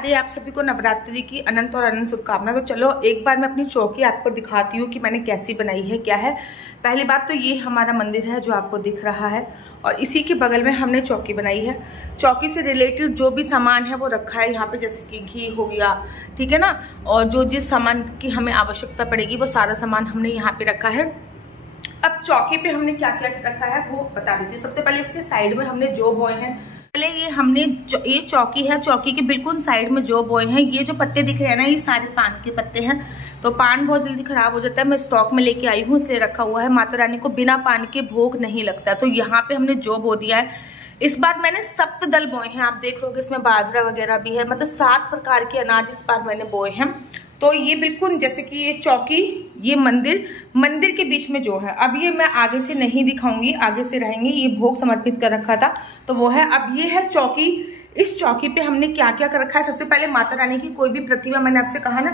राधे। आप सभी को नवरात्रि की अनंत और अनंत शुभकामनाएं। तो चलो एक बार मैं अपनी चौकी आपको दिखाती हूँ कि मैंने कैसी बनाई है, क्या है। पहली बात तो ये हमारा मंदिर है जो आपको दिख रहा है, और इसी के बगल में हमने चौकी बनाई है। चौकी से रिलेटेड जो भी सामान है वो रखा है यहाँ पे, जैसे कि घी हो गया, ठीक है ना, और जो जिस सामान की हमें आवश्यकता पड़ेगी वो सारा सामान हमने यहाँ पे रखा है। अब चौकी पे हमने क्या क्या रखा है वो बता देती हूँ। सबसे पहले इसके साइड में हमने जो बोए हैं, पहले ये हमने ये चौकी है, चौकी के बिल्कुल साइड में जो बोए हैं, ये जो पत्ते दिख रहे हैं ना, ये सारे पान के पत्ते हैं। तो पान बहुत जल्दी खराब हो जाता है, मैं स्टॉक में लेके आई हूँ इसलिए रखा हुआ है। माता रानी को बिना पान के भोग नहीं लगता। तो यहाँ पे हमने जो बो दिया है, इस बार मैंने सप्तदल बोए हैं। आप देख रहे हो इसमें बाजरा वगैरह भी है, मतलब 7 प्रकार के अनाज इस बार मैंने बोए हैं। तो ये बिल्कुल जैसे कि ये चौकी, ये मंदिर के बीच में जो है, अब ये मैं आगे से नहीं दिखाऊंगी, आगे से रहेंगे। ये भोग समर्पित कर रखा था तो वो है। अब ये है चौकी। इस चौकी पे हमने क्या क्या कर रखा है। सबसे पहले माता रानी की कोई भी प्रतिमा, मैंने आपसे कहा ना,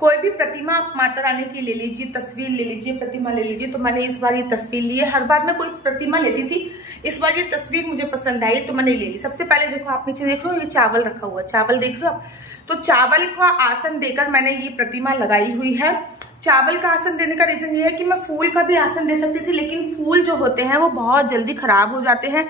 कोई भी प्रतिमा आप माता रानी की ले लीजिए, तस्वीर ले लीजिए, प्रतिमा ले लीजिए। तो मैंने इस बार ये तस्वीर ली है। हर बार मैं कोई प्रतिमा लेती थी, इस बार ये तस्वीर मुझे पसंद आई तो मैंने ले ली। सबसे पहले देखो, आप नीचे देख रहे हो, ये चावल रखा हुआ है, चावल देख रहे हो आप। तो चावल का आसन देकर मैंने ये प्रतिमा लगाई हुई है। चावल का आसन देने का रीजन ये है कि मैं फूल का भी आसन दे सकती थी, लेकिन फूल जो होते हैं वो बहुत जल्दी खराब हो जाते हैं।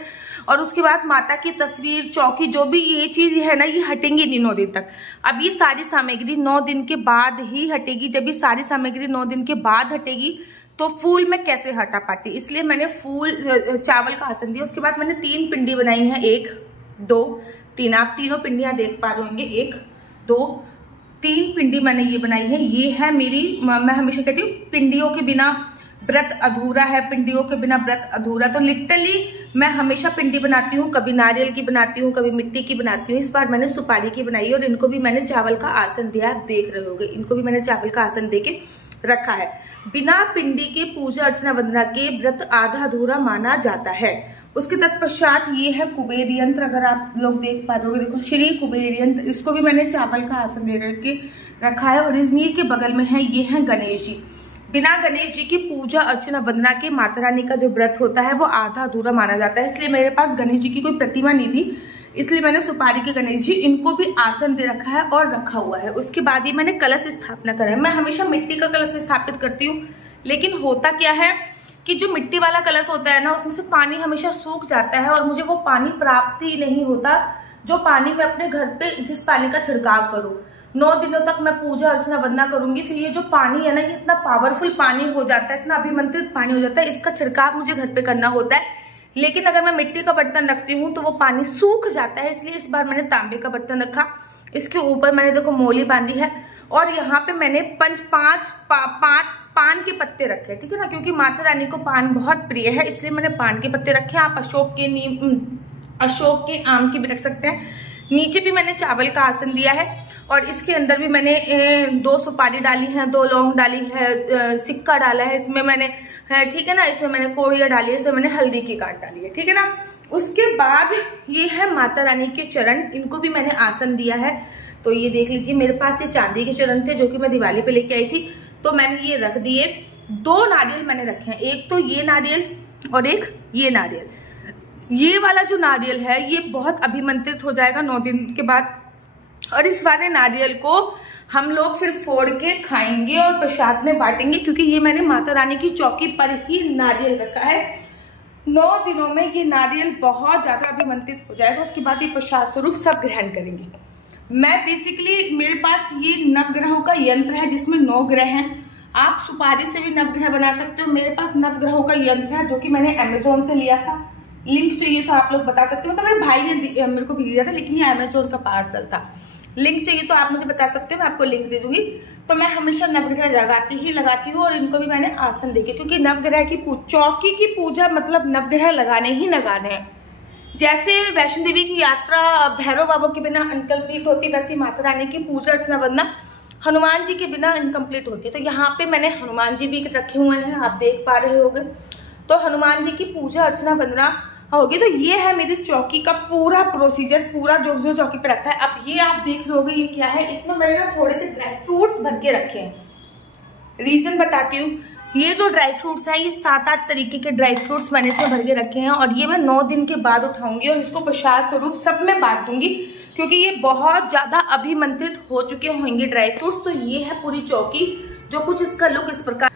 और उसके बाद माता की तस्वीर, चौकी, जो भी ये चीज है ना, ये हटेंगी नहीं 9 दिन तक। अब ये सारी सामग्री 9 दिन के बाद ही हटेगी। जब ये सारी सामग्री 9 दिन के बाद हटेगी तो फूल में कैसे हटा पाती, इसलिए मैंने चावल का आसन दिया। उसके बाद मैंने 3 पिंडी बनाई है, 1 2 3। आप तीनों पिंडियां देख पा रहे होंगे, 1 2 3 पिंडी मैंने ये बनाई है। ये है मेरी, मैं हमेशा कहती हूँ पिंडियों के बिना व्रत अधूरा है, पिंडियों के बिना व्रत अधूरा। तो लिटरली मैं हमेशा पिंडी बनाती हूँ, कभी नारियल की बनाती हूँ, कभी मिट्टी की बनाती हूँ। इस बार मैंने सुपारी की बनाई और इनको भी मैंने चावल का आसन दिया। आप देख रहे होंगे, इनको भी मैंने चावल का आसन दे के रखा है। बिना पिंडी के पूजा अर्चना वंदना के व्रत आधा अधूरा माना जाता है। उसके तत्पश्चात ये है कुबेर यंत्र, अगर आप लोग देख पा रहे हो, देखो श्री कुबेर यंत्र, इसको भी मैंने चावल का आसन दे के रखा है। और इन्हीं के बगल में है, ये है गणेश जी। बिना गणेश जी की पूजा अर्चना वंदना के माता रानी का जो व्रत होता है वो आधा अधूरा माना जाता है। इसलिए मेरे पास गणेश जी की कोई प्रतिमा नहीं थी, इसलिए मैंने सुपारी के गणेश जी, इनको भी आसन दे रखा है और रखा हुआ है। उसके बाद ही मैंने कलश स्थापना करा है। मैं हमेशा मिट्टी का कलश स्थापित करती हूँ, लेकिन होता क्या है कि जो मिट्टी वाला कलश होता है ना, उसमें से पानी हमेशा सूख जाता है और मुझे वो पानी प्राप्त ही नहीं होता, जो पानी मैं अपने घर पे जिस पानी का छिड़काव करूं। 9 दिनों तक मैं पूजा अर्चना वंदना करूंगी, फिर ये जो पानी है ना, ये इतना पावरफुल पानी हो जाता है, इतना अभिमंत्रित पानी हो जाता है, इसका छिड़काव मुझे घर पे करना होता है। लेकिन अगर मैं मिट्टी का बर्तन रखती हूँ तो वो पानी सूख जाता है। इसलिए इस बार मैंने तांबे का बर्तन रखा। इसके ऊपर मैंने देखो मोली बांधी है, और यहाँ पे मैंने 5 पान के पत्ते रखे, ठीक है ना, क्योंकि माता रानी को पान बहुत प्रिय है, इसलिए मैंने पान के पत्ते रखे। आप अशोक के नीम, अशोक के, आम के भी रख सकते हैं। नीचे भी मैंने चावल का आसन दिया है, और इसके अंदर भी मैंने 2 सुपारी डाली है, 2 लौंग डाली है, सिक्का डाला है इसमें मैंने, ठीक है ना, इसमें मैंने कोड़िया डाली है, इसमें मैंने हल्दी की गांठ डाली है, ठीक है ना। उसके बाद ये है माता रानी के चरण, इनको भी मैंने आसन दिया है। तो ये देख लीजिए, मेरे पास ये चांदी के चरण थे जो कि मैं दिवाली पे लेके आई थी, तो मैंने ये रख दिए। 2 नारियल मैंने रखे हैं, एक तो ये नारियल और एक ये नारियल। ये वाला जो नारियल है ये बहुत अभिमंत्रित हो जाएगा 9 दिन के बाद, और इस वाले नारियल को हम लोग फिर फोड़ के खाएंगे और प्रसाद में बांटेंगे, क्योंकि ये मैंने माता रानी की चौकी पर ही नारियल रखा है। 9 दिनों में ये नारियल बहुत ज्यादा अभिमंत्रित हो जाएगा। उसके बाद ये प्रसाद स्वरूप सब ग्रहण करेंगे। मैं बेसिकली, मेरे पास ये नवग्रहों का यंत्र है जिसमें 9 ग्रह हैं। आप सुपारी से भी नवग्रह बना सकते हो। मेरे पास नवग्रहों का यंत्र है जो कि मैंने अमेजोन से लिया था। लिंक चाहिए तो आप लोग बता सकते हो, मतलब मेरे भाई ने मेरे को भी दिया था, लेकिन ये अमेजोन का पार्सल था। लिंक चाहिए तो आप मुझे बता सकते हो, मैं आपको लिंक दे दूंगी। तो मैं हमेशा नवग्रह लगाती हूँ, और इनको भी मैंने आसन देके, क्योंकि नवग्रह की चौकी की पूजा मतलब नवग्रह लगाने ही लगाने हैं। जैसे वैष्णो देवी की यात्रा भैरव बाबा के बिना इनकम्प्लीट होती, वैसे माता रानी की पूजा अर्चना वंदना हनुमान जी के बिना इनकम्प्लीट होती है। तो यहाँ पे मैंने हनुमान जी भी रखे हुए हैं, आप देख पा रहे होंगे। तो हनुमान जी की पूजा अर्चना वंदना होगी। तो ये है मेरी चौकी का पूरा प्रोसीजर, पूरा जो चौकी पे रखा है। अब ये आप देख रहे होगे, ये क्या है, इसमें मैंने ना थोड़े से ड्राई फ्रूट्स भर के रखे हैं। रीजन बताती हूँ। ये जो ड्राई फ्रूट्स हैं ये 7-8 तरीके के ड्राई फ्रूट्स मैंने इसमें भर के रखे हैं और ये मैं 9 दिन के बाद उठाऊंगी और इसको प्रसाद स्वरूप सब में बांट दूंगी, क्योंकि ये बहुत ज्यादा अभिमंत्रित हो चुके होंगे ड्राई फ्रूट्स। तो ये है पूरी चौकी, जो कुछ इसका लुक इस प्रकार,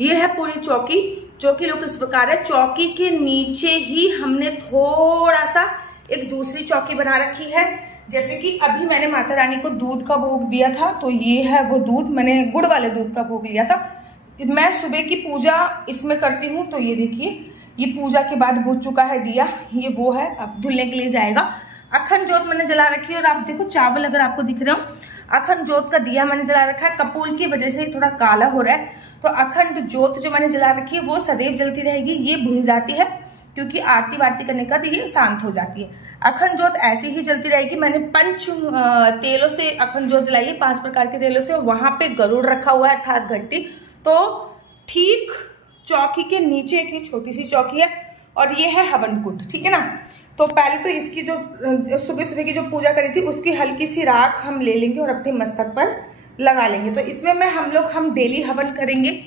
ये है पूरी चौकी जो कि लुक इस प्रकार है। चौकी के नीचे ही हमने थोड़ा सा एक दूसरी चौकी बना रखी है, जैसे कि अभी मैंने माता रानी को दूध का भोग दिया था, तो ये है वो दूध, मैंने गुड़ वाले दूध का भोग लिया था। मैं सुबह की पूजा इसमें करती हूँ, तो ये देखिए ये पूजा के बाद बुझ चुका है दिया, ये वो है, अब धुलने के लिए जाएगा। अखंड जोत मैंने जला रखी है और आप देखो चावल अगर आपको दिख रहे हो, अखंड जोत का दिया मैंने जला रखा है। कपूर की वजह से थोड़ा काला हो रहा है, तो अखंड जोत जो मैंने जला रखी है वो सदैव जलती रहेगी। ये भूल जाती है क्योंकि आरती वारती करने का तो ये शांत हो जाती है। अखंड जोत ऐसे ही जलती रहेगी। मैंने 5 तेलों से अखंड जोत जलाई है, 5 प्रकार के तेलों से। वहां पे गरुड़ रखा हुआ है अर्थात घंटी। तो ठीक चौकी के नीचे एक छोटी सी चौकी है और ये है हवन कुंड, ठीक है ना। तो पहले तो इसकी जो सुबह सुबह की जो पूजा करी थी उसकी हल्की सी राख हम ले लेंगे और अपने मस्तक पर लगा लेंगे। तो इसमें हम डेली हवन करेंगे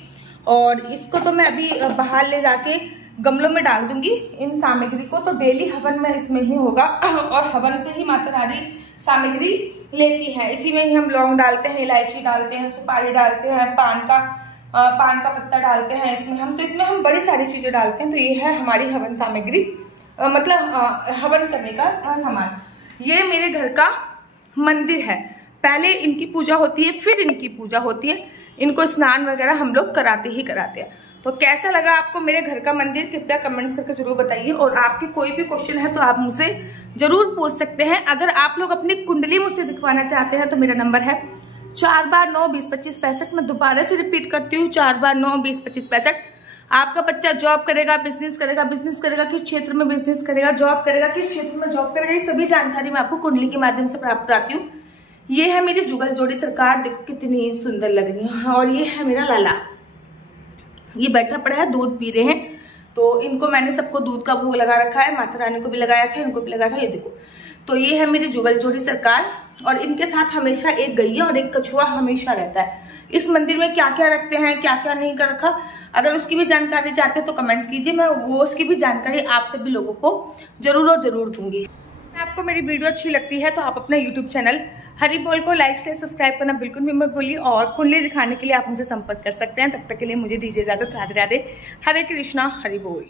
और इसको तो मैं अभी बाहर ले जाके गमलों में डाल दूंगी इन सामग्री को। तो डेली हवन में इसमें ही होगा और हवन से ही माता रानी सामग्री लेती है। इसी में ही हम लौंग डालते हैं, इलायची डालते हैं, सुपारी डालते हैं, पान का पत्ता डालते हैं इसमें हम। तो इसमें हम बड़ी सारी चीजें डालते हैं। तो ये है हमारी हवन सामग्री, मतलब हवन करने का सामान। ये मेरे घर का मंदिर है। पहले इनकी पूजा होती है, फिर इनकी पूजा होती है। इनको स्नान वगैरह हम लोग कराते ही कराते हैं। तो कैसा लगा आपको मेरे घर का मंदिर, कृपया कमेंट्स करके जरूर बताइए। और आपके कोई भी क्वेश्चन है तो आप मुझसे जरूर पूछ सकते हैं। अगर आप लोग अपनी कुंडली मुझसे दिखवाना चाहते हैं तो मेरा नंबर है 4 बार 9 20 25 65। मैं दोबारा से रिपीट करती हूँ, 4 बार 9 20 25 65। आपका बच्चा जॉब करेगा, बिजनेस करेगा, किस क्षेत्र में बिजनेस करेगा, जॉब करेगा, किस क्षेत्र में जॉब करेगा, ये सभी जानकारी मैं आपको कुंडली के माध्यम से प्राप्त कराती हूँ। ये है मेरी जुगल जोड़ी सरकार, देखो कितनी सुंदर लग रही है। और ये है मेरा लाला, ये बैठा पड़ा है, दूध पी रहे हैं। तो इनको मैंने सबको दूध का भोग लगा रखा है, माता रानी को भी लगाया था, इनको भी लगाया था, ये देखो। तो ये है मेरी जुगल जोड़ी सरकार और इनके साथ हमेशा एक गैया और एक कछुआ हमेशा रहता है। इस मंदिर में क्या क्या रखते हैं, क्या क्या नहीं कर रखा, अगर उसकी भी जानकारी चाहते हैं तो कमेंट्स कीजिए, मैं वो उसकी भी जानकारी आप सभी लोगों को जरूर और जरूर दूंगी। आपको मेरी वीडियो अच्छी लगती है तो आप अपना यूट्यूब चैनल हरि बोल को लाइक से सब्सक्राइब करना बिल्कुल भी मत भूलिए और कुंडली दिखाने के लिए आप मुझसे संपर्क कर सकते हैं। तब तक के लिए मुझे दीजिए इजाजत। राधे राधे, हरे कृष्णा, हरि बोल।